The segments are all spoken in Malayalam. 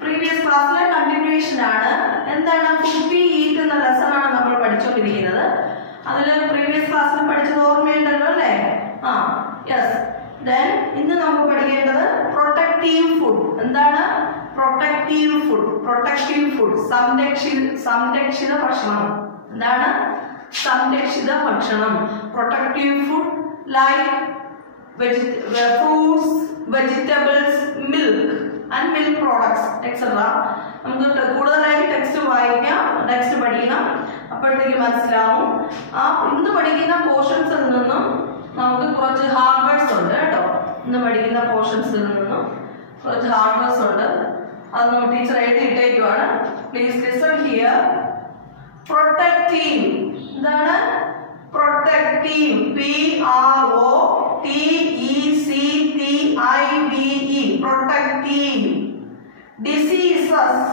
പ്രീവിയസ് ക്ലാസ്സിലെ കണ്ടിന്യൂവേഷൻ ആണ്. എന്താണ് ഫുഡ് വി ഈറ്റ് എന്ന ലെസൺ ആണ് നമ്മൾ പഠിച്ചുകൊണ്ടിരിക്കുന്നത്. അതിൽ പ്രീവിയസ് ക്ലാസ്സിൽ പഠിച്ചത് ഓർമ്മയുണ്ടല്ലോ അല്ലേ? യെസ്. ദെൻ ഇന്ന് നമുക്ക് പഠിക്കേണ്ടത് പ്രൊട്ടക്റ്റീവ് ഫുഡ്. എന്താണ് പ്രൊട്ടക്റ്റീവ് ഫുഡ്? പ്രൊട്ടക്റ്റീവ് ഫുഡ് സംരക്ഷിത ഭക്ഷണം. എന്താണ് സംരക്ഷിത ഭക്ഷണം? Protective food like fruits, vegetables, milk and milk products etc. നമുക്ക് കൂടുതലായിട്ട് ടെക്സ്റ്റ് വായിക്കാം, ടെക്സ്റ്റ് പഠിക്കണം. അപ്പോഴത്തേക്ക് മനസ്സിലാവും. ഇന്ന് പഠിക്കുന്ന പോർഷൻസിൽ നിന്നും നമുക്ക് കുറച്ച് ഹാർഡ് വേർഡ്സ് ഉണ്ട് കേട്ടോ. ഇന്ന് പഠിക്കുന്ന പോർഷൻസിൽ നിന്നും കുറച്ച് ഹാർഡ് വേർഡ്സ് ഉണ്ട്. അത് നമ്മൾ ടീച്ചർ എഴുതിയിട്ടേക്കുവാണ്. Please listen here. പ്രൊട്ടക്റ്റീവ്. എന്താണ് protective? PROTECTIVE. Protective. Diseases.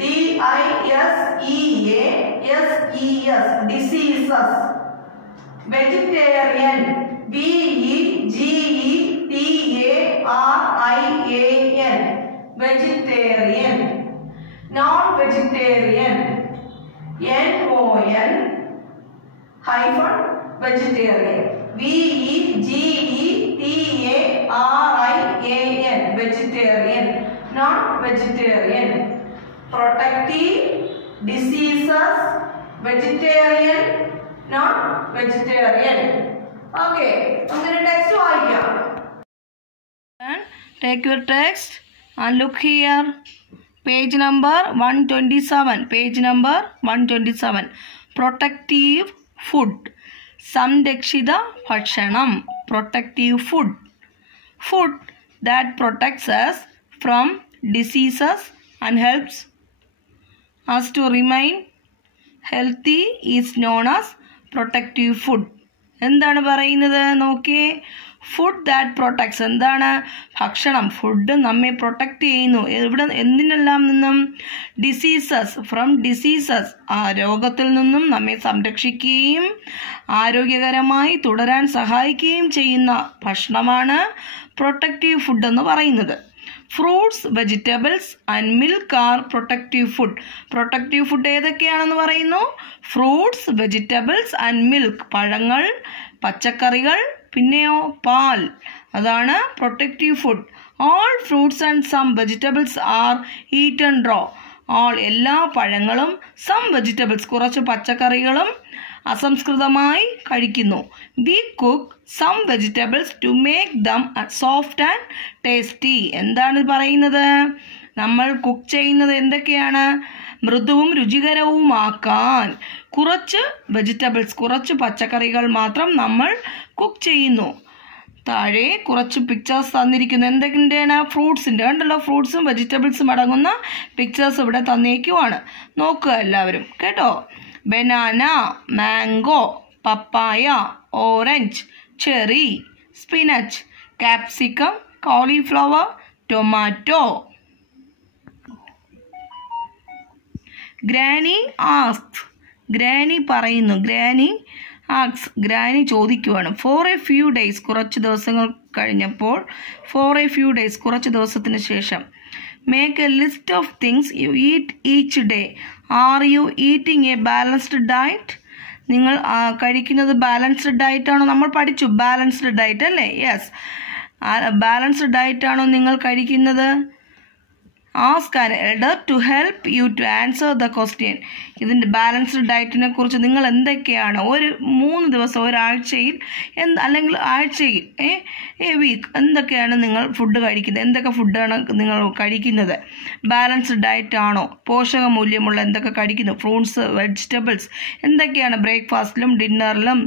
DISEASES. Diseases. Vegetarian. VEGETARIAN. Vegetarian. Non vegetarian. NON-vegetarian. VEGETARIAN. vegetarian. Non vegetarian. Protective, diseases, vegetarian, non vegetarian. Okay, നമുക്ക് text വായിക്കാം. Take your text and look here. Page number 127. Page number 127. Protective food. സംരക്ഷിത ഭക്ഷണം. Protective food. Food that protects us from diseases and helps us to remain healthy is known as protective food. എന്താണ് പറയുന്നത് നോക്കിയേ? Food that protects. എന്താണ് ഭക്ഷണം? ഫുഡ് നമ്മെ പ്രൊട്ടക്റ്റ് ചെയ്യുന്നു. എവിടെ എന്തിനെല്ലാം നിന്നും? ഡിസീസസ്. From diseases. ആ രോഗത്തിൽ നിന്നും നമ്മെ സംരക്ഷിക്കുകയും ആരോഗ്യകരമായി തുടരാൻ സഹായിക്കുകയും ചെയ്യുന്ന ഭക്ഷണമാണ് പ്രൊട്ടക്റ്റീവ് ഫുഡ് എന്ന് പറയുന്നത്. Fruits, vegetables and milk are protective food. Protective food ഏതൊക്കെയാണെന്ന് പറയുന്നു? Fruits, vegetables and milk. പഴങ്ങൾ, പച്ചക്കറികൾ, പിന്നെയോ പാൽ. അതാണ് protective food. All fruits and some vegetables are eaten raw. All എല്ലാ പഴങ്ങളും, സം വെജിറ്റബിൾസ് കുറച്ച് പച്ചക്കറികളും അസംസ്കൃതമായി കഴിക്കുന്നു. We cook some vegetables to make them soft and tasty. എന്താണ് പറയുന്നത്? നമ്മൾ കുക്ക് ചെയ്യുന്നത് എന്തൊക്കെയാണ്? മൃദുവും രുചികരവുമാക്കാൻ കുറച്ച് വെജിറ്റബിൾസ്, കുറച്ച് പച്ചക്കറികൾ മാത്രം നമ്മൾ കുക്ക് ചെയ്യുന്നു. താഴെ കുറച്ച് പിക്ചേഴ്സ് തന്നിരിക്കുന്നു. എന്തൊക്കെയാണ്? ഫ്രൂട്ട്സിൻ്റെ. കണ്ടല്ലോ, ഫ്രൂട്ട്സും വെജിറ്റബിൾസും അടങ്ങുന്ന പിക്ചേഴ്സ് ഇവിടെ തന്നേക്കുവാണ്. നോക്കുക എല്ലാവരും കേട്ടോ. Banana, mango, papaya, orange, cherry, spinach, capsicum, cauliflower, tomato. Granny asks. Granny പറയുന്നു. Granny asks. ഗ്രാനി ചോദിക്കുവാണ്. For a few days. കുറച്ച് ദിവസങ്ങൾ കഴിഞ്ഞപ്പോൾ. For a few days. കുറച്ച് ദിവസത്തിന് ശേഷം. Make a list of things you eat each day. Are you eating a balanced diet? നിങ്ങൾ കഴിക്കുന്നത് ബാലൻസ്ഡ് ഡയറ്റ് ആണോ? നമ്മൾ പഠിച്ചു ബാലൻസ്ഡ് ഡയറ്റ് അല്ലേ? യെസ്. ബാലൻസ്ഡ് ഡയറ്റ് ആണോ നിങ്ങൾ കഴിക്കുന്നത്? Ask an elder to help you to answer the question. ഇതിൻ്റെ ബാലൻസ്ഡ് ഡയറ്റിനെ കുറിച്ച് നിങ്ങൾ എന്തൊക്കെയാണ് 3 ദിവസം ഒരാഴ്ചയിൽ അല്ലെങ്കിൽ ആഴ്ചയിൽ എ വീക്ക് എന്തൊക്കെയാണ് നിങ്ങൾ ഫുഡ് കഴിക്കുന്നത്? എന്തൊക്കെ ഫുഡാണ് നിങ്ങൾ കഴിക്കുന്നത്? ബാലൻസ്ഡ് ഡയറ്റ് ആണോ? പോഷകമൂല്യമുള്ള എന്തൊക്കെ കഴിക്കുന്നു? ഫ്രൂട്ട്സ്, വെജിറ്റബിൾസ് എന്തൊക്കെയാണ് ബ്രേക്ക്ഫാസ്റ്റിലും ഡിന്നറിലും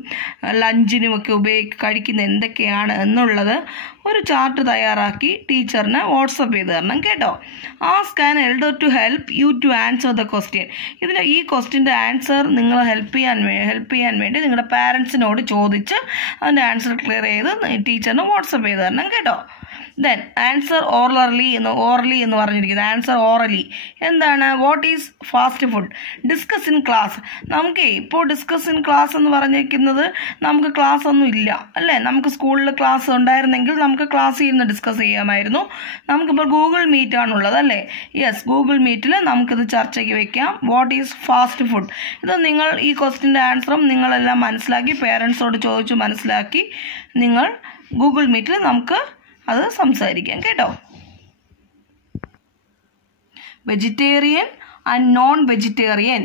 ലഞ്ചിനുമൊക്കെ കഴിക്കുന്നത് എന്തൊക്കെയാണ് എന്നുള്ളത് ഒരു ചാർട്ട് തയ്യാറാക്കി ടീച്ചറിന് വാട്സപ്പ് ചെയ്ത് തരണം കേട്ടോ. Ask an elder to help you to answer the question. ഈ ക്വസ്റ്റ്യൻ്റെ ആൻസർ നിങ്ങൾ ഹെൽപ്പ് ചെയ്യാൻ വേണ്ടി നിങ്ങളുടെ പാരൻസിനോട് ചോദിച്ച് അതിൻ്റെ ആൻസർ ക്ലിയർ ചെയ്ത് ടീച്ചറിന് വാട്സപ്പ് ചെയ്ത് തരണം കേട്ടോ. ദെൻ ആൻസർ ഓറലി എന്ന് പറഞ്ഞിരിക്കുന്നത്. ആൻസർ ഓറലി എന്താണ്? What is fast food? Discuss in class. നമുക്ക് ഇപ്പോൾ ഡിസ്കസ് ഇൻ ക്ലാസ് എന്ന് പറഞ്ഞിരിക്കുന്നത് നമുക്ക് ക്ലാസ് ഒന്നും ഇല്ല അല്ലേ? നമുക്ക് സ്കൂളിൽ ക്ലാസ് ഉണ്ടായിരുന്നെങ്കിൽ നമുക്ക് ക്ലാസ്സിൽ നിന്ന് ഡിസ്കസ് ചെയ്യാമായിരുന്നു. നമുക്കിപ്പോൾ ഗൂഗിൾ മീറ്റ് ആണുള്ളത് അല്ലേ? യെസ്, ഗൂഗിൾ മീറ്റിൽ നമുക്കിത് ചർച്ചയ്ക്ക് വെക്കാം. What is fast food? ഇത് നിങ്ങൾ ഈ ക്വസ്റ്റിൻ്റെ ആൻസറും നിങ്ങളെല്ലാം മനസ്സിലാക്കി പേരൻസോട് ചോദിച്ചു മനസ്സിലാക്കി നിങ്ങൾ ഗൂഗിൾ മീറ്റിൽ നമുക്ക് അത് സംസാരിക്കാം കേട്ടോ. Vegetarian and non vegetarian.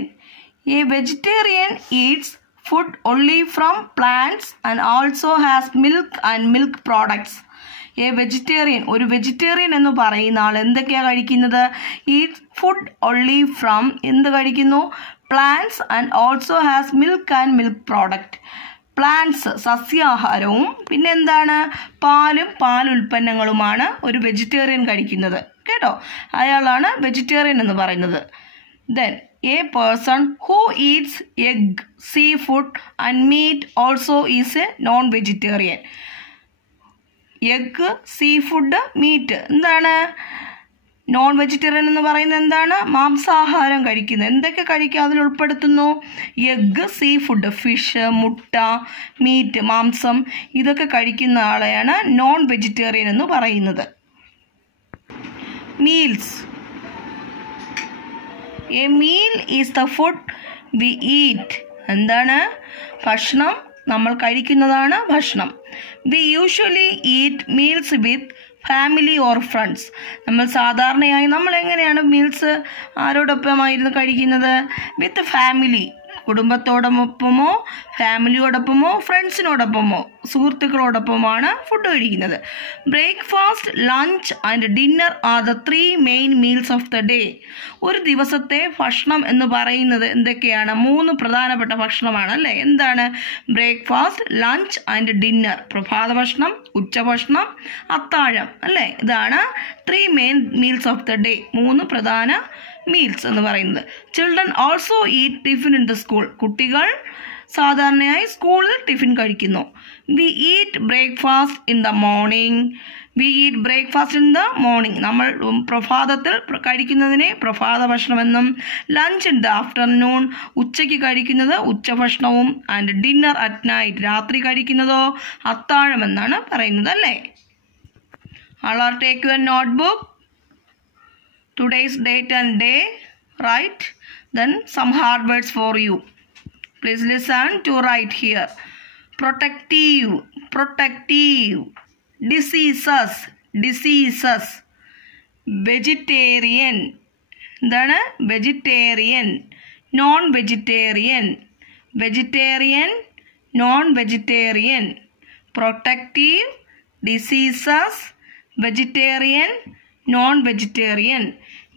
A vegetarian Eats food only from plants and also has milk and milk products. A vegetarian, ഒരു വെജിറ്റേറിയൻ എന്ന് പറയുന്ന ആൾ എന്തൊക്കെയാണ് കഴിക്കുന്നത്? ഈറ്റ്സ് ഫുഡ് only from എന്ത് കഴിക്കുന്നു? Plants and also has milk and milk product. Plants സസ്യാഹാരവും പിന്നെ എന്താണ്? പാലും പാലുൽപ്പന്നങ്ങളുമാണ് ഒരു വെജിറ്റേറിയൻ കഴിക്കുന്നത് കേട്ടോ. അയാളാണ് വെജിറ്റേറിയൻ എന്ന് പറയുന്നത്. Then a person who eats egg, seafood and meat also is a non vegetarian. Egg, seafood, meat എന്താണ്? നോൺ വെജിറ്റേറിയൻ എന്ന് പറയുന്നത് എന്താണ്? മാംസാഹാരം കഴിക്കുന്നത്. എന്തൊക്കെ കഴിക്കുക അതിൽ ഉൾപ്പെടുത്തുന്നു? എഗ്, സീ ഫുഡ്, ഫിഷ്, മുട്ട, മീറ്റ്, മാംസം, ഇതൊക്കെ കഴിക്കുന്ന ആളെയാണ് നോൺ വെജിറ്റേറിയൻ എന്ന് പറയുന്നത്. Meals. A meal is the food we eat. എന്താണ്? ഭക്ഷണം, നമ്മൾ കഴിക്കുന്നതാണ് ഭക്ഷണം. We usually eat meals with family or friends. നമ്മൾ സാധാരണയായി നമ്മൾ എങ്ങനെയാണ് മീൽസ് ആരോടൊപ്പമായിരുന്നു കഴിക്കുന്നത്? വിത്ത് ഫാമിലി, കുടുംബത്തോടൊപ്പമോ ഫാമിലിയോടൊപ്പമോ ഫ്രണ്ട്സിനോടൊപ്പമോ സുഹൃത്തുക്കളോടൊപ്പമാണ് ഫുഡ് കഴിക്കുന്നത്. Breakfast, lunch and dinner are the 3 main meals of the day. ഒരു ദിവസത്തെ ഭക്ഷണം എന്ന് പറയുന്നത് എന്തൊക്കെയാണ്? 3 പ്രധാനപ്പെട്ട ഭക്ഷണമാണ് അല്ലേ? എന്താണ്? ബ്രേക്ക്ഫാസ്റ്റ്, ലഞ്ച് ആൻഡ് ഡിന്നർ, പ്രഭാത ഭക്ഷണം, ഉച്ചഭക്ഷണം, അത്താഴം അല്ലേ? ഇതാണ് 3 main meals of the day, 3 പ്രധാന മീൽസ് എന്ന് പറയുന്നത്. Children also eat tiffin in the school. കുട്ടികൾ സാധാരണയായി സ്കൂളിൽ ടിഫിൻ കഴിക്കുന്നു. V eat breakfast in the morning. V eat breakfast in the morning. നമ്മൾ പ്രഭാതത്തിൽ കഴിക്കുന്നതിനെ പ്രഭാത ഭക്ഷണമെന്നും, ലഞ്ച് ഇൻ ദ ആഫ്റ്റർനൂൺ, ഉച്ചയ്ക്ക് കഴിക്കുന്നത് ഉച്ചഭക്ഷണവും, ആൻഡ് ഡിന്നർ അറ്റ് നൈറ്റ്, രാത്രി കഴിക്കുന്നതോ അത്താഴമെന്നാണ് പറയുന്നത് അല്ലേ? All are take your notebook, today's date and day, right? Then some hard words for you. Please listen to write here. Protective, protective. Diseases, diseases. Vegetarian, എന്താണ്? Vegetarian. Non vegetarian, vegetarian, non vegetarian. Protective, diseases, vegetarian, non vegetarian.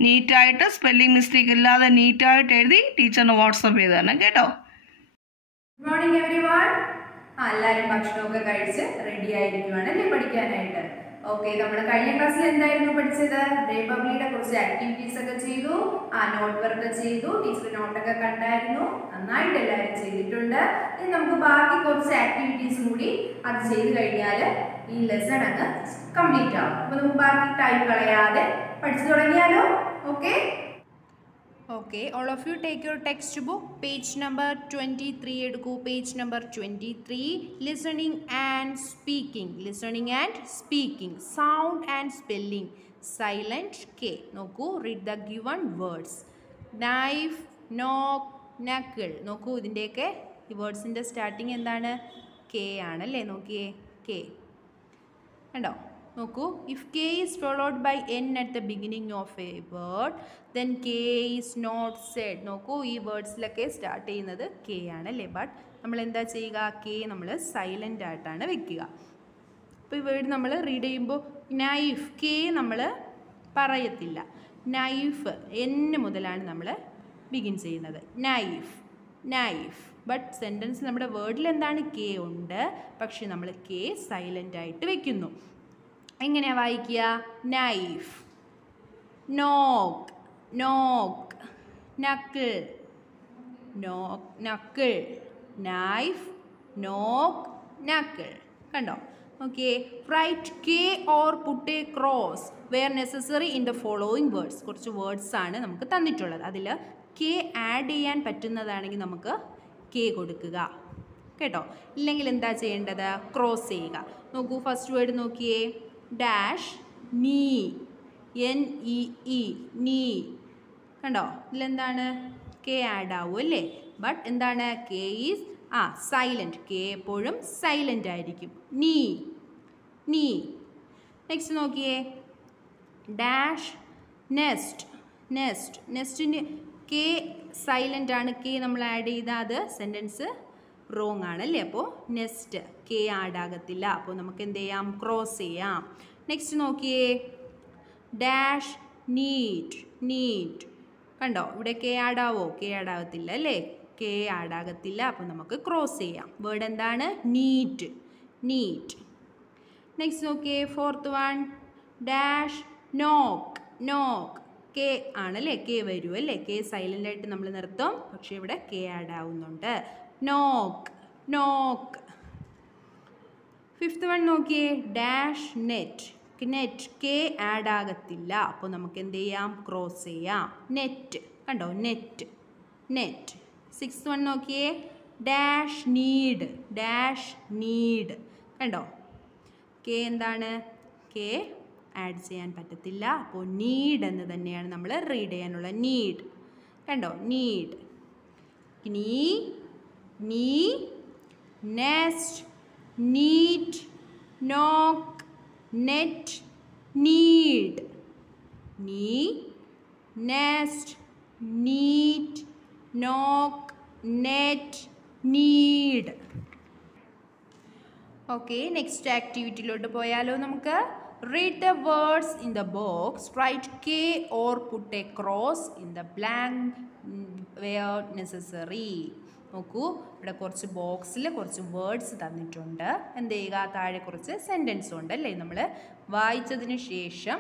നീറ്റായിട്ട് സ്പെല്ലിംഗ് മിസ്റ്റേക്ക് ഇല്ലാതെ നീറ്റായിട്ട് എഴുതി ടീച്ചറിന് വാട്സപ്പ് ചെയ്ത് തരണം കേട്ടോ. Good morning everyone. എല്ലാവരും ഭക്ഷണമൊക്കെ കഴിച്ച് റെഡി ആയിരിക്കുവാണ് അല്ലേ പഠിക്കാനായിട്ട്? ഓക്കെ, നമ്മൾ കഴിഞ്ഞ ക്ലാസ്സിൽ എന്തായിരുന്നു പഠിച്ചത്? റിപ്പബ്ലിക്കിനെ കുറിച്ച് ആക്ടിവിറ്റീസ് ഒക്കെ ചെയ്തു, നോട്ട് വർക്ക് ചെയ്തു, ടീച്ചർ നോട്ടൊക്കെ കണ്ടായിരുന്നു, നന്നായിട്ട് എല്ലാവരും ചെയ്തിട്ടുണ്ട്. ഇനി നമുക്ക് ബാക്കി കുറച്ച് ആക്ടിവിറ്റീസും കൂടി അത് ചെയ്ത് കഴിഞ്ഞാൽ ഈ ലെസൺ അങ്ങ് കംപ്ലീറ്റ് ആവും. അപ്പോൾ നമുക്ക് ബാക്കി ടൈം കളയാതെ പഠിച്ചു തുടങ്ങിയാലോ? Okay. Okay, all of you take your textbook, page number 23 എടുക്കൂ. Page number 23. Listening and speaking. Listening and speaking. Sound and spelling. Silent K. നോക്കൂ, read the given words. Knife, knock, knuckle. നോക്കൂ, ഇതിൻ്റെയൊക്കെ ഈ വേർഡ്സിൻ്റെ സ്റ്റാർട്ടിങ് എന്താണ്? കെ ആണല്ലേ? നോക്കിയേ, കെ കണ്ടോ? നോക്കൂ, if K is followed by N at the beginning of a word then K is not said. നോക്കൂ, ഈ വേർഡ്സിലൊക്കെ സ്റ്റാർട്ട് ചെയ്യുന്നത് കെ ആണല്ലേ? ബട്ട് നമ്മൾ എന്താ ചെയ്യുക? കെ നമ്മൾ സൈലൻ്റ് ആയിട്ടാണ് വെക്കുക. അപ്പോൾ ഈ വേർഡ് നമ്മൾ റീഡ് ചെയ്യുമ്പോൾ നൈഫ്, കെ നമ്മൾ പറയത്തില്ല. നൈഫ് എൻ മുതലാണ് നമ്മൾ ബിഗിൻ ചെയ്യുന്നത്. Knife, knife. ബട്ട് സെൻറ്റൻസ് നമ്മുടെ വേർഡിൽ എന്താണ്? കെ ഉണ്ട്, പക്ഷെ നമ്മൾ കെ സൈലൻ്റ് ആയിട്ട് വെക്കുന്നു. എങ്ങനെയാണ് വായിക്കുക? നൈഫ്, നോക്ക്, knock, knuckle, knock, knuckle, knife, knock, knuckle. കണ്ടോ? Okay write K or put a cross where necessary in the following words. കുറച്ച് വേർഡ്സ് ആണ് നമുക്ക് തന്നിട്ടുള്ളത്. അതിൽ കെ ആഡ് ചെയ്യാൻ പറ്റുന്നതാണെങ്കിൽ നമുക്ക് കെ കൊടുക്കുക കേട്ടോ. ഇല്ലെങ്കിൽ എന്താ ചെയ്യേണ്ടത്? ക്രോസ് ചെയ്യുക. നോക്കൂ ഫസ്റ്റ് വേർഡ് നോക്കിയേ, ഡാഷ് നീ, NEE നീ. കണ്ടോ ഇതിലെന്താണ്? കെ ആഡ് ആവും അല്ലേ? ബട്ട് എന്താണ്? K is silent. കെ എപ്പോഴും സൈലൻ്റ് ആയിരിക്കും. Knee knee. നെക്സ്റ്റ് നോക്കിയേ, ഡാഷ് നെസ്റ്റ് നെസ്റ്റ്. നെസ്റ്റിന് കെ സൈലൻ്റ് ആണ്. കെ നമ്മൾ ആഡ് ചെയ്താൽ അത് സെൻറ്റൻസ് റോങ് ആണല്ലേ. അപ്പോൾ നെസ്റ്റ് കെ ആഡ് ആകത്തില്ല. അപ്പോൾ നമുക്ക് എന്ത് ചെയ്യാം? ക്രോസ് ചെയ്യാം. നെക്സ്റ്റ് നോക്കിയേ, ഡാഷ് നീറ്റ് നീറ്റ്. കണ്ടോ ഇവിടെ കെ ആഡ് ആവോ? കെ ആഡ് ആകത്തില്ല അല്ലേ? കെ ആഡ് ആകത്തില്ല. അപ്പോൾ നമുക്ക് ക്രോസ് ചെയ്യാം. വേർഡ് എന്താണ്? Neat neat. നെക്സ്റ്റ് നോക്കിയേ, fourth one, dash knock knock. K ആണല്ലേ, കെ വരൂ അല്ലേ? കെ സൈലൻ്റ് ആയിട്ട് നമ്മൾ നിർത്തും, പക്ഷേ ഇവിടെ കെ ആഡ് ആവുന്നുണ്ട്. നോക്ക് നോക്ക്. ഫിഫ്ത്ത് വൺ നോക്കിയേ, dash net net. K add ആകത്തില്ല. അപ്പോൾ നമുക്ക് എന്ത് ചെയ്യാം? ക്രോസ് ചെയ്യാം. നെറ്റ്. കണ്ടോ നെറ്റ് നെറ്റ്. സിക്സ്ത് വൺ നോക്കിയേ, ഡാഷ് നീഡ് ഡാഷ് നീഡ്. കണ്ടോ കെ എന്താണ്? കെ ആഡ് ചെയ്യാൻ പറ്റത്തില്ല. അപ്പോൾ നീഡ് എന്ന് തന്നെയാണ് നമ്മൾ റീഡ് ചെയ്യാനുള്ള. നീഡ്. കണ്ടോ need. Knee knee nest neat knock net need. Knee nest neat knock net need. Okay next ആക്ടിവിറ്റിയിലോട്ട് പോയാലോ നമുക്ക്. Read the words in the box, write K or put a cross in the blank where necessary. നോക്കൂ ഇവിടെ കുറച്ച് ബോക്സിൽ കുറച്ച് വേർഡ്സ് തന്നിട്ടുണ്ട്. എന്ത് ചെയ്യുക? താഴെ കുറച്ച് സെൻറ്റൻസ് ഉണ്ട് അല്ലേ? നമ്മൾ വായിച്ചതിന് ശേഷം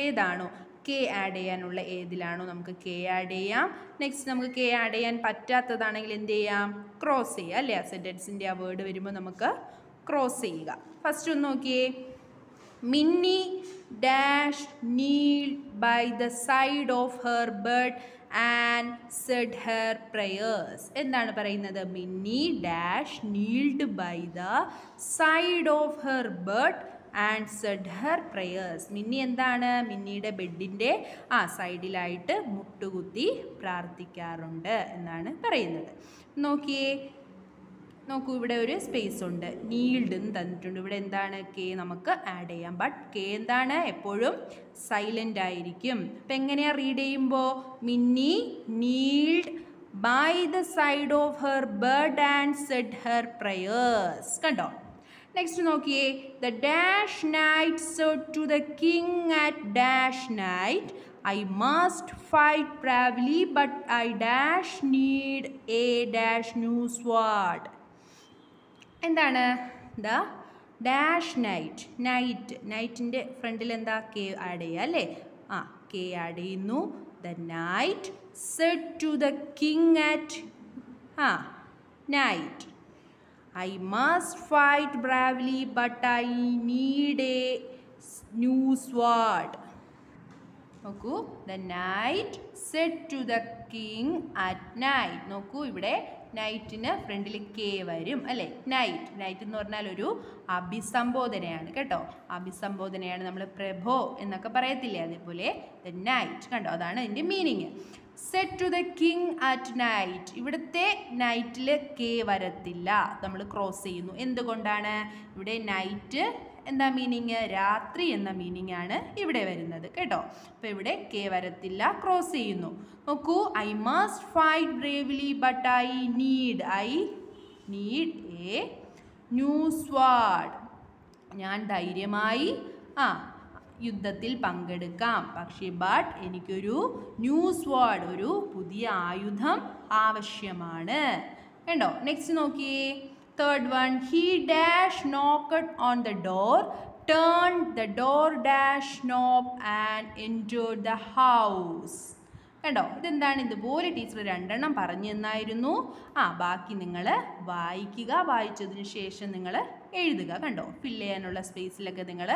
ഏതാണോ കെ ആഡ് ചെയ്യാനുള്ള, ഏതിലാണോ നമുക്ക് കെ ആഡ് ചെയ്യാം. നെക്സ്റ്റ് നമുക്ക് കെ ആഡ് ചെയ്യാൻ പറ്റാത്തതാണെങ്കിൽ എന്ത് ചെയ്യാം? ക്രോസ് ചെയ്യുക അല്ലേ? ആ സെൻറ്റൻസിൻ്റെ ആ വേർഡ് വരുമ്പോൾ നമുക്ക് ക്രോസ് ചെയ്യുക. ഫസ്റ്റ് ഒന്ന് നോക്കിയേ, Minnie dash kneeled by the side of her bed and said her prayers. എന്താണ് പറയുന്നത്? Minnie dash kneeled by the side of her bed and said her prayers. Minnie എന്താണ്? മിന്നിയുടെ ബെഡിൻ്റെ സൈഡിലായിട്ട് മുട്ടുകുത്തി പ്രാർത്ഥിക്കാറുണ്ട് എന്നാണ് പറയുന്നത്. നോക്കിയേ, നോക്കൂ ഇവിടെ ഒരു സ്പേസ് ഉണ്ട്. നീൽഡ് എന്ന് തന്നിട്ടുണ്ട്. ഇവിടെ എന്താണ്? കെ നമുക്ക് ആഡ് ചെയ്യാം. ബട്ട് കെ എന്താണ്? എപ്പോഴും സൈലൻ്റ് ആയിരിക്കും. അപ്പം എങ്ങനെയാണ് റീഡ് ചെയ്യുമ്പോൾ? Minnie kneeled by the side of her bed and said her prayers. കണ്ടോ? നെക്സ്റ്റ് നോക്കിയേ, the dash knight said to the king at dash night, I must fight bravely but I dash need a dash new sword. എന്താണ്? The dash knight knight. നൈറ്റിൻ്റെ ഫ്രണ്ടിൽ എന്താ? കെ ആഡ് ചെയ്യുക അല്ലേ? കെ ആഡ് ചെയ്യുന്നു. The knight said to the king at night, I must fight bravely but I need a new sword. നോക്കൂ, the knight said to the king at night. നോക്കൂ ഇവിടെ നൈറ്റിന് ഫ്രണ്ടിൽ കെ വരും അല്ലേ? നൈറ്റ് നൈറ്റ് എന്ന് പറഞ്ഞാൽ ഒരു അഭിസംബോധനയാണ് കേട്ടോ. അഭിസംബോധനയാണ്. നമ്മൾ പ്രഭോ എന്നൊക്കെ പറയത്തില്ലേ? അതേപോലെ ദ നൈറ്റ്. കണ്ടോ? അതാണ് അതിൻ്റെ meaning. Said to the king at night. ഇവിടുത്തെ നൈറ്റിൽ കെ വരത്തില്ല. നമ്മൾ ക്രോസ് ചെയ്യുന്നു. എന്തുകൊണ്ടാണ്? ഇവിടെ നൈറ്റ് എന്താ മീനിങ്? രാത്രി എന്ന മീനിങ് ആണ് ഇവിടെ വരുന്നത് കേട്ടോ. അപ്പോൾ ഇവിടെ കെ വരത്തില്ല, ക്രോസ് ചെയ്യുന്നു. നോക്കൂ, I must fight bravely but I need a new sword. ഞാൻ ധൈര്യമായി യുദ്ധത്തിൽ പങ്കെടുക്കാം, പക്ഷേ ബട്ട് എനിക്കൊരു ന്യൂ സ്വാഡ്, ഒരു പുതിയ ആയുധം ആവശ്യമാണ്. കണ്ടോ? നെക്സ്റ്റ് നോക്കിയേ, third one, he dash knocked on the door, turned the door dash knob and entered the house. കണ്ടോ? ഇതെന്താണ്? ഇതുപോലെ ടീച്ചർ രണ്ടെണ്ണം പറഞ്ഞു തന്നായിരുന്നു. ബാക്കി നിങ്ങൾ വായിക്കുക. വായിച്ചതിന് ശേഷം നിങ്ങൾ എഴുതുക. കണ്ടോ, ഫില്ല് ചെയ്യാനുള്ള സ്പേസിലൊക്കെ നിങ്ങൾ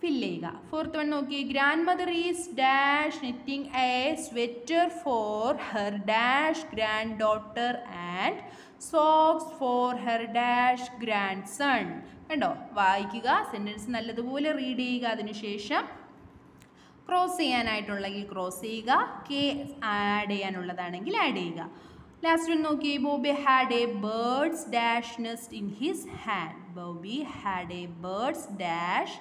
ഫില്ല് ചെയ്യുക. ഫോർത്ത് വൺ നോക്കി, grandmother is dash knitting a sweater for her dash granddaughter and socks for her dash grandson. കണ്ടോ, വായിക്കുക, സെൻറ്റൻസ് നല്ലതുപോലെ റീഡ് ചെയ്യുക. അതിനുശേഷം ക്രോസ് ചെയ്യാനായിട്ടുണ്ടെങ്കിൽ ക്രോസ് ചെയ്യുക, കെ ആഡ് ചെയ്യാനുള്ളതാണെങ്കിൽ ആഡ് ചെയ്യുക. ലാസ്റ്റ് വൺ നോക്കി, Bobby had a bird's dash nest in his hand. Bobby had a bird's dash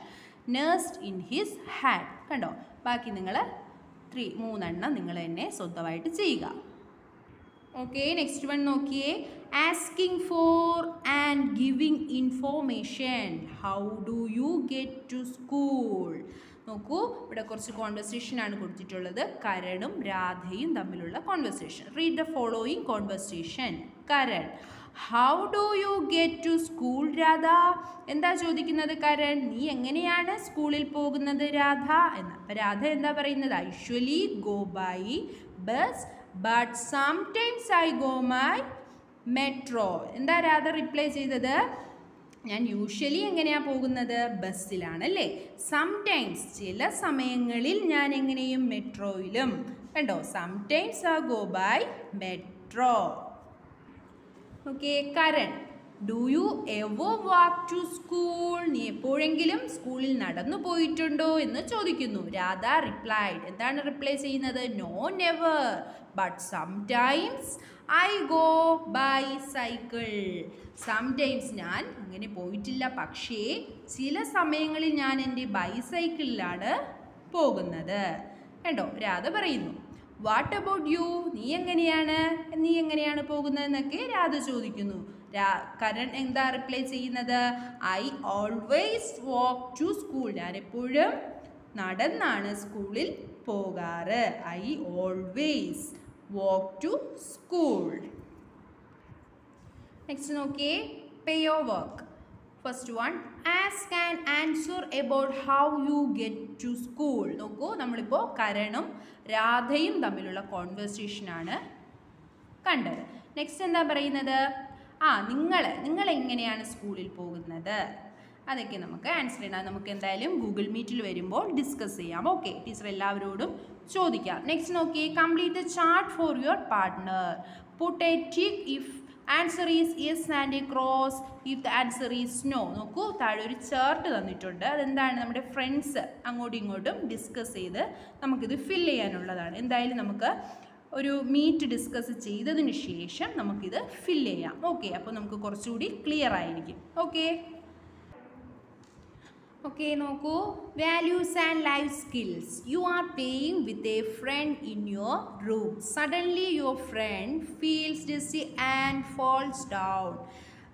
nest in his hand. കണ്ടോ, ബാക്കി നിങ്ങൾ 3 നിങ്ങൾ തന്നെ സ്വന്തമായിട്ട് ചെയ്യുക. ഓക്കെ, നെക്സ്റ്റ് വൺ നോക്കിയേ, asking for and giving information. How do you get to school? നോക്കൂ, ഇവിടെ കുറച്ച് കോൺവെർസേഷൻ ആണ് കൊടുത്തിട്ടുള്ളത്. കരണും രാധയും തമ്മിലുള്ള conversation. Read the following conversation. Karan, how do you get to school Radha? എന്താ ചോദിക്കുന്നത് കരൺ? നീ എങ്ങനെയാണ് സ്കൂളിൽ പോകുന്നത് രാധ എന്ന്. അപ്പം രാധ എന്താ പറയുന്നത്? I usually go by bus but sometimes I go my metro. എന്താ രാധ റിപ്ലൈ ചെയ്തത്? ഞാൻ യൂഷ്വലി എങ്ങനെയാണ് പോകുന്നത്? ബസ്സിലാണല്ലേ. സംടൈംസ് ചില സമയങ്ങളിൽ ഞാൻ എങ്ങനെയും മെട്രോയിലും. കണ്ടോ, sometimes I go by metro. Okay, Karan, do you ever walk to school? നീ എപ്പോഴെങ്കിലും സ്കൂളിൽ നടന്നു പോയിട്ടുണ്ടോ എന്ന് ചോദിക്കുന്നു. രാധ റിപ്ലൈഡ്, എന്താണ് റിപ്ലൈ ചെയ്യുന്നത്? No never but sometimes I go by cycle. Sometimes ഞാൻ അങ്ങനെ പോയിട്ടില്ല, പക്ഷേ ചില സമയങ്ങളിൽ ഞാൻ എൻ്റെ ബൈസൈക്കിളിലാണ് പോകുന്നത്. കണ്ടോ, രാധ പറയുന്നു. What about you? നീ എങ്ങനെയാണ് പോകുന്നതെന്നൊക്കെ രാധ ചോദിക്കുന്നു. കരൺ എന്താ റിപ്ലൈ ചെയ്യുന്നത്? I always walk to school. ഞാൻ എപ്പോഴും നടന്നാണ് സ്കൂളിൽ പോകാറ്. I always walk to school. Next നോക്കിയേ, pay your work. First one, ask and answer about how you get to school. നോക്കൂ, നമ്മളിപ്പോൾ കരണും രാധയും തമ്മിലുള്ള കോൺവെർസേഷനാണ് കണ്ടത്. നെക്സ്റ്റ് എന്താ പറയുന്നത്? നിങ്ങൾ എങ്ങനെയാണ് സ്കൂളിൽ പോകുന്നത്? അതൊക്കെ നമുക്ക് ആൻസർ ചെയ്യണം. നമുക്ക് എന്തായാലും ഗൂഗിൾ മീറ്റിൽ വരുമ്പോൾ ഡിസ്കസ് ചെയ്യാം. ഓക്കെ, ടീച്ചർ എല്ലാവരോടും ചോദിക്കാം. നെക്സ്റ്റ് നോക്കിയേ, complete the chart for your partner. Put a tick if answer is yes and a cross if the answer is no. നോക്കൂ, താഴെ ഒരു ചാർട്ട് തന്നിട്ടുണ്ട്. അതെന്താണ്? നമ്മുടെ ഫ്രണ്ട്സ് അങ്ങോട്ടും ഇങ്ങോട്ടും ഡിസ്കസ് ചെയ്ത് നമുക്കിത് ഫില്ല് ചെയ്യാനുള്ളതാണ്. എന്തായാലും നമുക്ക് ഒരു മീറ്റ് ഡിസ്കസ് ചെയ്തതിന് ശേഷം നമുക്കിത് ഫില്ല് ചെയ്യാം. ഓക്കെ, അപ്പോൾ നമുക്ക് കുറച്ചുകൂടി ക്ലിയർ ആയിരിക്കും. ഓക്കെ, നോക്കൂ, values and life skills. You are playing with a friend in your room. Suddenly your friend feels dizzy and falls down.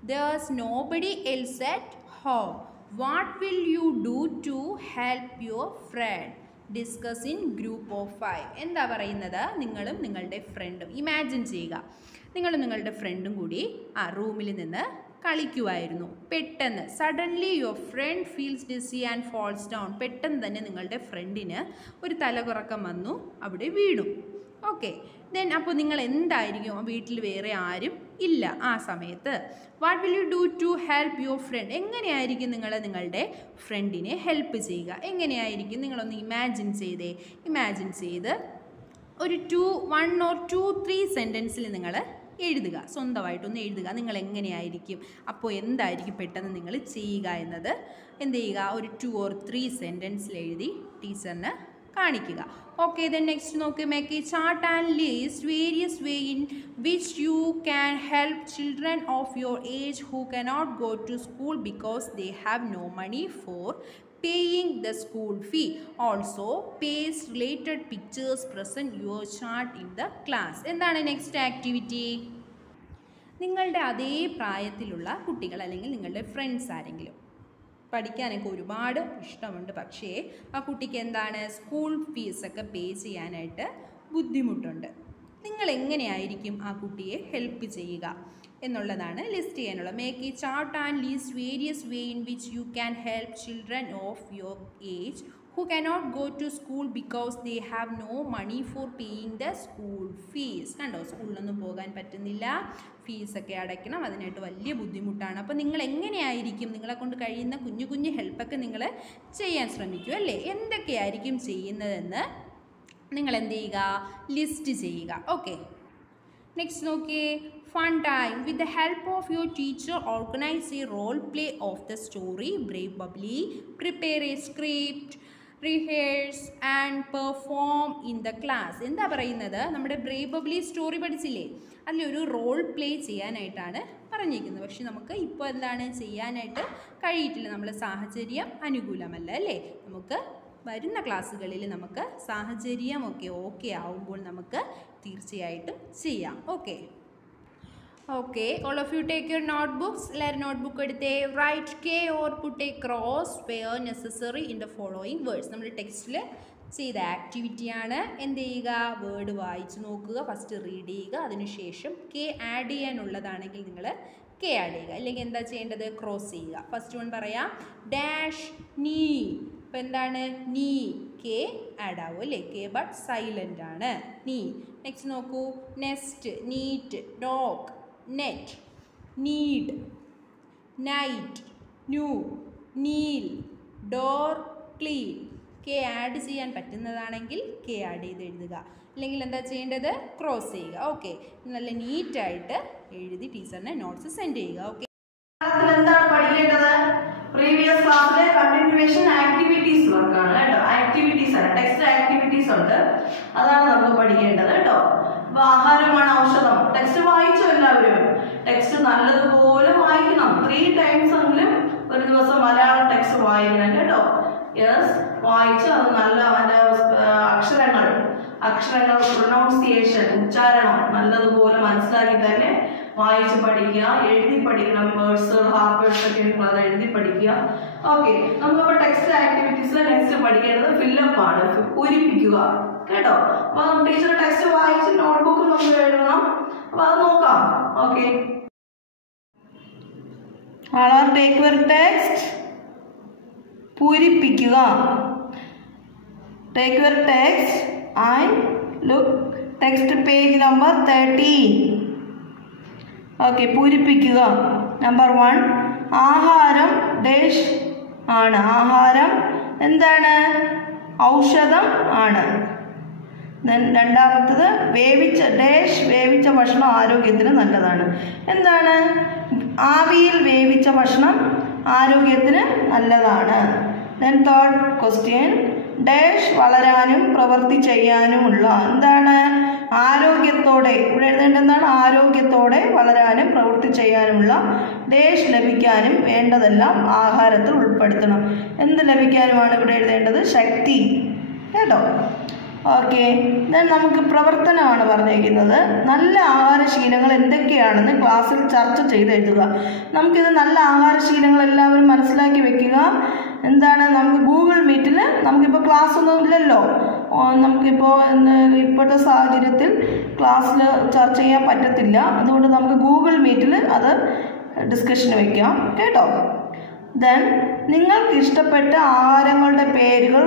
There's nobody else at home. What will you do to help your friend? Discuss in group of 5. എന്താ പറയുന്നത്? നിങ്ങളും നിങ്ങളുടെ ഫ്രണ്ടും ഇമാജിൻ ചെയ്യുക. നിങ്ങളും നിങ്ങളുടെ ഫ്രണ്ടും കൂടി ആ റൂമിൽ നിന്ന് കളിക്കുമായിരുന്നു. പെട്ടെന്ന് suddenly your friend feels dizzy and falls down. പെട്ടെന്ന് തന്നെ നിങ്ങളുടെ ഫ്രണ്ടിന് ഒരു തലകറക്കം വന്നു, അവിടെ വീണു. ഓക്കെ, ദെൻ അപ്പോൾ നിങ്ങൾ എന്തായിരിക്കും? വീട്ടിൽ വേറെ ആരും ഇല്ല ആ സമയത്ത്. What will you do to help your friend? എങ്ങനെയായിരിക്കും നിങ്ങൾ നിങ്ങളുടെ ഫ്രണ്ടിനെ ഹെൽപ്പ് ചെയ്യുക? എങ്ങനെയായിരിക്കും? നിങ്ങളൊന്ന് ഇമാജിൻ ചെയ്ത് ഒരു 1 or 2, 3 സെൻറ്റൻസിൽ നിങ്ങൾ എഴുതുക. സ്വന്തമായിട്ടൊന്ന് എഴുതുക. നിങ്ങൾ എങ്ങനെയായിരിക്കും, അപ്പോൾ എന്തായിരിക്കും പെട്ടെന്ന് നിങ്ങൾ ചെയ്യുക എന്നത് എന്ത് ചെയ്യുക? ഒരു 2 or 3 സെൻറ്റൻസിൽ എഴുതി ടീച്ചറിന് കാണിക്കുക. ഓക്കെ, ദെൻ നെക്സ്റ്റ് നോക്ക്, make a chart and list various way in which you can help children of your age who cannot go to school because they have no money for paying the school fee. Also paste related pictures, present your chart in the class. എന്താണ് നെക്സ്റ്റ് ആക്ടിവിറ്റി? നിങ്ങളുടെ അതേ പ്രായത്തിലുള്ള കുട്ടികൾ അല്ലെങ്കിൽ നിങ്ങളുടെ ഫ്രണ്ട്സ് ആരെങ്കിലും പഠിക്കാനൊക്കെ ഒരുപാട് ഇഷ്ടമുണ്ട്, പക്ഷേ ആ കുട്ടിക്ക് എന്താണ് സ്കൂൾ ഫീസൊക്കെ പേ ചെയ്യാനായിട്ട് ബുദ്ധിമുട്ടുണ്ട്. നിങ്ങൾ എങ്ങനെയായിരിക്കും ആ കുട്ടിയെ ഹെൽപ്പ് ചെയ്യുക എന്നുള്ളതാണ് ലിസ്റ്റ് ചെയ്യാനുള്ളത്. Make a chart and list various way in which you can help children of your age who cannot go to school because they have no money for paying the school fees. കണ്ടോ, സ്കൂളിലൊന്നും പോകാൻ പറ്റുന്നില്ല, ഫീസൊക്കെ അടയ്ക്കണം, അതിനായിട്ട് വലിയ ബുദ്ധിമുട്ടാണ്. അപ്പോൾ നിങ്ങൾ എങ്ങനെയായിരിക്കും, നിങ്ങളെ കൊണ്ട് കഴിയുന്ന കുഞ്ഞു കുഞ്ഞു ഹെൽപ്പൊക്കെ നിങ്ങൾ ചെയ്യാൻ ശ്രമിക്കും അല്ലേ? എന്തൊക്കെയായിരിക്കും ചെയ്യുന്നതെന്ന് നിങ്ങൾ എന്ത് ചെയ്യുക, ലിസ്റ്റ് ചെയ്യുക. ഓക്കെ, നെക്സ്റ്റ് നോക്കിയേ. Fun time. With the help of your teacher, organize a role play of the story Brave Bubbly. Prepare a script, rehearse and perform in the class. എന്താ പറയുന്നത്, നമ്മുടെ ബ്രേവ് ബബ്ലി സ്റ്റോറി പഠിച്ചില്ലേ, അതിലൊരു റോൾ പ്ലേ ചെയ്യാനായിട്ടാണ് പറഞ്ഞിരിക്കുന്നത്. പക്ഷെ നമുക്ക് ഇപ്പോൾ എന്താണ് ചെയ്യാനായിട്ട് കഴിയിട്ടില്ല, നമ്മുടെ സാഹചര്യം അനുകൂലമല്ല അല്ലേ? നമുക്ക് വരുന്ന ക്ലാസ്സുകളിൽ നമുക്ക് സാഹചര്യമൊക്കെ ഓക്കെ ആവുമ്പോൾ നമുക്ക് തീർച്ചയായിട്ടും ചെയ്യാം. Okay okay, all of you take your notebooks. എല്ലാവരും നോട്ട്ബുക്ക് എടുത്തേ. Write K or put a cross where necessary in the following words. നമ്മൾ ടെക്സ്റ്റിൽ ചെയ്ത ആക്ടിവിറ്റിയാണ്. എന്ത് ചെയ്യുക, വേർഡ് വായിച്ച് നോക്കുക, ഫസ്റ്റ് റീഡ് ചെയ്യുക, അതിനുശേഷം K ആഡ് ചെയ്യാനുള്ളതാണെങ്കിൽ നിങ്ങൾ K ആഡ് ചെയ്യുക, അല്ലെങ്കിൽ എന്താ ചെയ്യേണ്ടത്, ക്രോസ് ചെയ്യുക. ഫസ്റ്റ് വൺ പറയാം, ഡാഷ് നീ. ഇപ്പം എന്താണ്, നീ, K ആഡ് ആവും അല്ലേ? K ബട്ട് സൈലൻ്റ് ആണ്, നീ. നെക്സ്റ്റ് നോക്കൂ, nest, neat, dog, net, need, night, new, kneel, door, clean. K add ചെയ്യാൻ പറ്റുന്നതാണെങ്കിൽ K ആഡ് ചെയ്ത് എഴുതുക, അല്ലെങ്കിൽ എന്താ ചെയ്യേണ്ടത്, ക്രോസ് ചെയ്യുക. ഓക്കെ, നല്ല നീറ്റായിട്ട് എഴുതി ടീച്ചറിനെ നോട്ട്സ് സെൻഡ് ചെയ്യുക. ഓക്കെ, എന്താണ് പഠിക്കേണ്ടത്, പ്രീവിയസ് ക്ലാസ്സിലെ കണ്ടിന്യൂവേഷൻ ആക്ടിവിറ്റീസ് വർക്കാണ് കേട്ടോ. ആക്ടിവിറ്റീസ് ആണ്, ടെക്സ്റ്റ് ആക്ടിവിറ്റീസ് ഉണ്ട്, അതാണ് നമുക്ക് പഠിക്കേണ്ടത് കേട്ടോ. അപ്പൊ ആഹാരമാണ് ഔഷധം. ടെക്സ്റ്റ് വായിച്ചു എല്ലാവരും, ടെക്സ്റ്റ് നല്ലതുപോലെ വായിക്കണം. 3 times എങ്കിലും ഒരു ദിവസം മലയാളം ടെക്സ്റ്റ് വായിക്കണം കേട്ടോ. യെസ്, വായിച്ച് അത് നല്ല അതിന്റെ അക്ഷരങ്ങൾ പ്രൊനൗൺസിയേഷൻ, ഉച്ചാരണം നല്ലതുപോലെ മനസ്സിലാക്കി തന്നെ വായിച്ച് പഠിക്കുക, എഴുതി പഠിക്കണം. വേർഡ്സ്, ഹാഫ് വേർഡ്സ് ഒക്കെ നിങ്ങൾ അത് എഴുതി പഠിക്കുക. ഓക്കെ, നമുക്കിപ്പോൾ ടെക്സ്റ്റ് ആക്ടിവിറ്റീസിൽ നെക്സ്റ്റ് പഠിക്കേണ്ടത് ഫില്ലപ്പ് ആണ്, പൂരിപ്പിക്കുക കേട്ടോ. അപ്പൊ നമുക്ക് ടീച്ചർ ടെക്സ്റ്റ് വായിച്ച് നോട്ട്ബുക്ക് നമുക്ക് എഴുതണം. അപ്പൊ അത് നോക്കാം. Okay, all take your text, പൂരിപ്പിക്കുക. Take your text and look text page number 13. Okay, പൂരിപ്പിക്കുക. നമ്പർ 1, ആഹാരം ഡേഷ് ആണ്. ആഹാരം എന്താണ്, ഔഷധം ആണ്. രണ്ടാമത്തത് വേവിച്ച ഭക്ഷണം ആരോഗ്യത്തിന് നല്ലതാണ്. എന്താണ്, ആവിയിൽ വേവിച്ച ഭക്ഷണം ആരോഗ്യത്തിന് നല്ലതാണ്. തേർഡ് ക്വസ്റ്റ്യൻ, ഡാഷ് വളരാനും പ്രവൃത്തി ചെയ്യാനുമുള്ള. എന്താണ്, ആരോഗ്യത്തോടെ, ഇവിടെ എഴുതേണ്ടതാണ്, ആരോഗ്യത്തോടെ വളരാനും പ്രവൃത്തി ചെയ്യാനുമുള്ള ഡാഷ് ലഭിക്കാനും വേണ്ടതെല്ലാം ആഹാരത്തിൽ ഉൾപ്പെടുത്തണം. എന്ത് ലഭിക്കാനുമാണ് ഇവിടെ എഴുതേണ്ടത്, ശക്തി കേട്ടോ. ഓക്കെ, നമുക്ക് പ്രവർത്തനമാണ് പറഞ്ഞിരിക്കുന്നത്. നല്ല ആഹാരശീലങ്ങൾ എന്തൊക്കെയാണെന്ന് ക്ലാസ്സിൽ ചർച്ച ചെയ്ത് എഴുതുക. നമുക്കിത് നല്ല ആഹാരശീലങ്ങൾ എല്ലാവരും മനസ്സിലാക്കി വെക്കുക. എന്താണ്, നമുക്ക് ഗൂഗിൾ മീറ്റിൽ നമുക്കിപ്പോൾ ക്ലാസ് ഒന്നും ഇല്ലല്ലോ, നമുക്കിപ്പോൾ ഇപ്പോഴത്തെ സാഹചര്യത്തിൽ ക്ലാസ്സിൽ ചർച്ച ചെയ്യാൻ പറ്റത്തില്ല. അതുകൊണ്ട് നമുക്ക് ഗൂഗിൾ മീറ്റിൽ അത് ഡിസ്കഷന് വയ്ക്കാം കേട്ടോ. ദെൻ നിങ്ങൾക്ക് ഇഷ്ടപ്പെട്ട ആഹാരങ്ങളുടെ പേരുകൾ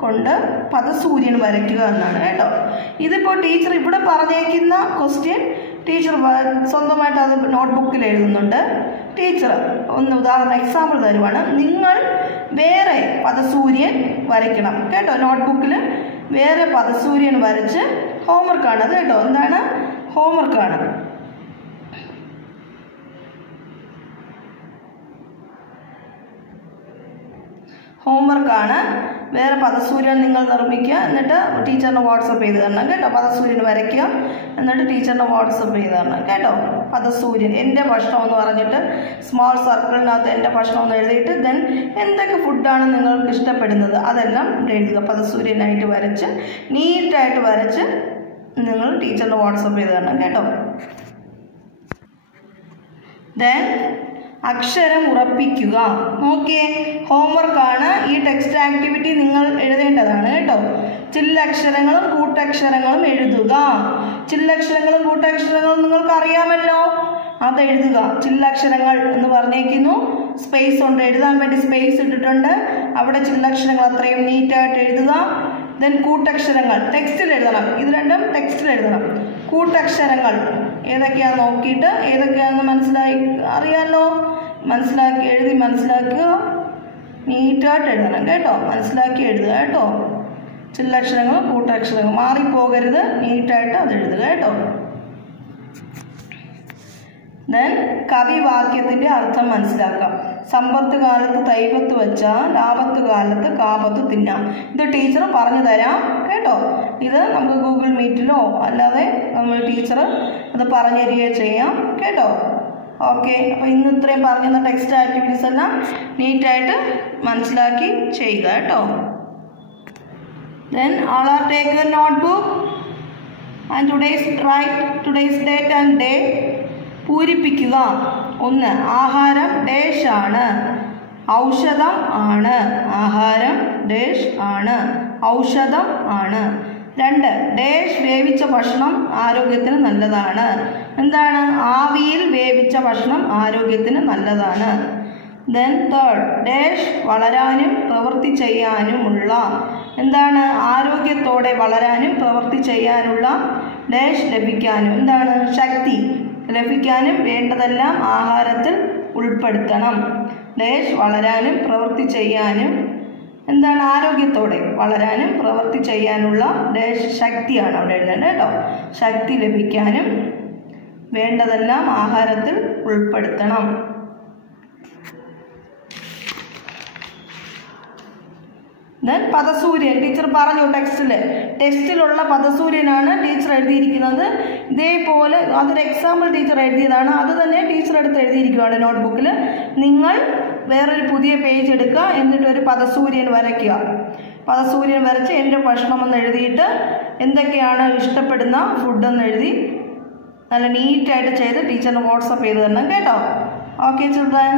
കൊണ്ട് പദസൂര്യൻ വരയ്ക്കുക എന്നാണ് കേട്ടോ. ഇതിപ്പോൾ ടീച്ചർ ഇവിടെ പറഞ്ഞേക്കുന്ന ക്വസ്റ്റ്യൻ ടീച്ചർ സ്വന്തമായിട്ട് അത് നോട്ട്ബുക്കിൽ എഴുതുന്നുണ്ട്. ടീച്ചർ ഒന്ന് ഉദാഹരണം എക്സാമ്പിൾ തരുവാണ്. നിങ്ങൾ വേറെ പദസൂര്യൻ വരയ്ക്കണം കേട്ടോ. നോട്ട്ബുക്കിൽ വേറെ പദസൂര്യൻ വരച്ച് ഹോംവർക്കാണ് അത് കേട്ടോ. എന്താണ്, ഹോംവർക്കാണ്. ഹോംവർക്കാണ്. വേറെ പദസൂര്യൻ നിങ്ങൾ നിർമ്മിക്കുക, എന്നിട്ട് ടീച്ചറിന് വാട്സപ്പ് ചെയ്ത് തരണം കേട്ടോ. പദസൂര്യൻ വരയ്ക്കുക, എന്നിട്ട് ടീച്ചറിന് വാട്സപ്പ് ചെയ്ത് തരണം കേട്ടോ. പദസൂര്യൻ, എൻ്റെ ഭക്ഷണം എന്ന് പറഞ്ഞിട്ട് സ്മോൾ സർക്കിളിനകത്ത് എൻ്റെ ഭക്ഷണം എന്ന് എഴുതിയിട്ട് ദെൻ എന്തൊക്കെ ഫുഡാണ് നിങ്ങൾക്ക് ഇഷ്ടപ്പെടുന്നത് അതെല്ലാം എഴുതുക. പദസൂര്യനായിട്ട് വരച്ച് നീറ്റായിട്ട് വരച്ച് നിങ്ങൾ ടീച്ചറിന് വാട്സപ്പ് ചെയ്ത് തരണം കേട്ടോ. ദെൻ അക്ഷരം ഉറപ്പിക്കുക. ഓക്കെ, ഹോംവർക്കാണ്. ഈ ടെക്സ്റ്റ് ആക്ടിവിറ്റി നിങ്ങൾ എഴുതേണ്ടതാണ് കേട്ടോ. ചില്ലക്ഷരങ്ങളും കൂട്ടക്ഷരങ്ങളും എഴുതുക. ചില്ലക്ഷരങ്ങളും കൂട്ടക്ഷരങ്ങളും നിങ്ങൾക്ക് അറിയാമല്ലോ, അത് എഴുതുക. ചില്ലക്ഷരങ്ങൾ എന്ന് പറഞ്ഞേക്കുന്നു, സ്പേസ് ഉണ്ട്, എഴുതാൻ വേണ്ടി സ്പേസ് ഇട്ടിട്ടുണ്ട്. അവിടെ ചില്ലക്ഷരങ്ങൾ അത്രയും നീറ്റായിട്ട് എഴുതുക. ദെൻ കൂട്ടക്ഷരങ്ങൾ ടെക്സ്റ്റിൽ എഴുതണം. ഇത് രണ്ടും ടെക്സ്റ്റിൽ എഴുതണം. കൂട്ടക്ഷരങ്ങൾ ഏതൊക്കെയാണെന്ന് നോക്കിയിട്ട് ഏതൊക്കെയാണെന്ന് അറിയാമല്ലോ, എഴുതി മനസ്സിലാക്കുക. നീറ്റായിട്ട് എഴുതണം കേട്ടോ, മനസ്സിലാക്കി എഴുതുക കേട്ടോ. ചില്ലക്ഷരങ്ങൾ കൂട്ടക്ഷരങ്ങൾ മാറിപ്പോകരുത്, നീറ്റായിട്ട് അത് എഴുതുക കേട്ടോ. ദെൻ കവിവാക്യത്തിൻ്റെ അർത്ഥം മനസ്സിലാക്കാം. സമ്പത്ത് കാലത്ത് തൈപത്ത് വെച്ചാൽ ആപത്ത് കാലത്ത് കാപത്ത് തിന്നാം. ഇത് ടീച്ചർ പറഞ്ഞു തരാം കേട്ടോ. ഇത് നമുക്ക് ഗൂഗിൾ മീറ്റിലോ അല്ലാതെ നമ്മൾ ടീച്ചർ അത് പറഞ്ഞു തരികയോ ചെയ്യാം കേട്ടോ. ഓക്കെ, അപ്പോൾ ഇന്ന് ഇത്രയും പറഞ്ഞ ടെക്സ്റ്റ് ആക്ടിവിറ്റീസ് എല്ലാം നീറ്റായിട്ട് മനസ്സിലാക്കി ചെയ്യുക കേട്ടോ. Then all are take a notebook and today's date and day. പൂരിപ്പിക്കുക. 1. ആഹാരം ഡേഷ് ആണ്, ഔഷധം ആണ്. ആഹാരം ഡേഷ് ആണ്, ഔഷധം ആണ്. 2. ഡേഷ് വേവിച്ച ഭക്ഷണം ആരോഗ്യത്തിന് നല്ലതാണ്. എന്താണ്? ആവിയിൽ വേവിച്ച ഭക്ഷണം ആരോഗ്യത്തിന് നല്ലതാണ്. ദെൻ 3. ഡേഷ് വളരാനും പ്രവൃത്തി ചെയ്യാനുമുള്ള. എന്താണ്? ആരോഗ്യത്തോടെ വളരാനും പ്രവൃത്തി ചെയ്യാനുള്ള ഡേഷ് ലഭിക്കാനും. എന്താണ്? ശക്തി ലഭിക്കാനും വേണ്ടതെല്ലാം ആഹാരത്തിൽ ഉൾപ്പെടുത്തണം. ഡേഷ് വളരാനും പ്രവൃത്തി ചെയ്യാനും. എന്താണ്? ആരോഗ്യത്തോടെ വളരാനും പ്രവൃത്തി ചെയ്യാനുള്ള ഡേഷ് ശക്തിയാണ് അവിടെ എഴുതേണ്ടത് കേട്ടോ. ശക്തി ലഭിക്കാനും വേണ്ടതെല്ലാം ആഹാരത്തിൽ ഉൾപ്പെടുത്തണം. ദെൻ പദസൂര്യൻ ടീച്ചർ പറഞ്ഞു ടെക്സ്റ്റിലുള്ള പദസൂര്യനാണ് ടീച്ചർ എഴുതിയിരിക്കുന്നത്. ഇതേപോലെ അതൊരു എക്സാമ്പിൾ ടീച്ചർ എഴുതിയതാണ്, അത് തന്നെ ടീച്ചർ എടുത്ത് എഴുതിയിരിക്കുകയാണ് നോട്ട്ബുക്കിൽ. നിങ്ങൾ വേറൊരു പുതിയ പേജ് എടുക്കുക, എന്നിട്ട് ഒരു പദസൂര്യൻ വരയ്ക്കുക. പദസൂര്യൻ വരച്ച് എൻ്റെ ഭക്ഷണമെന്ന് എഴുതിയിട്ട് എന്തൊക്കെയാണ് ഇഷ്ടപ്പെടുന്ന ഫുഡെന്ന് എഴുതി നല്ല നീറ്റായിട്ട് ചെയ്ത് ടീച്ചറിന് വാട്സപ്പ് ചെയ്ത് തരണം കേട്ടോ. Okay children.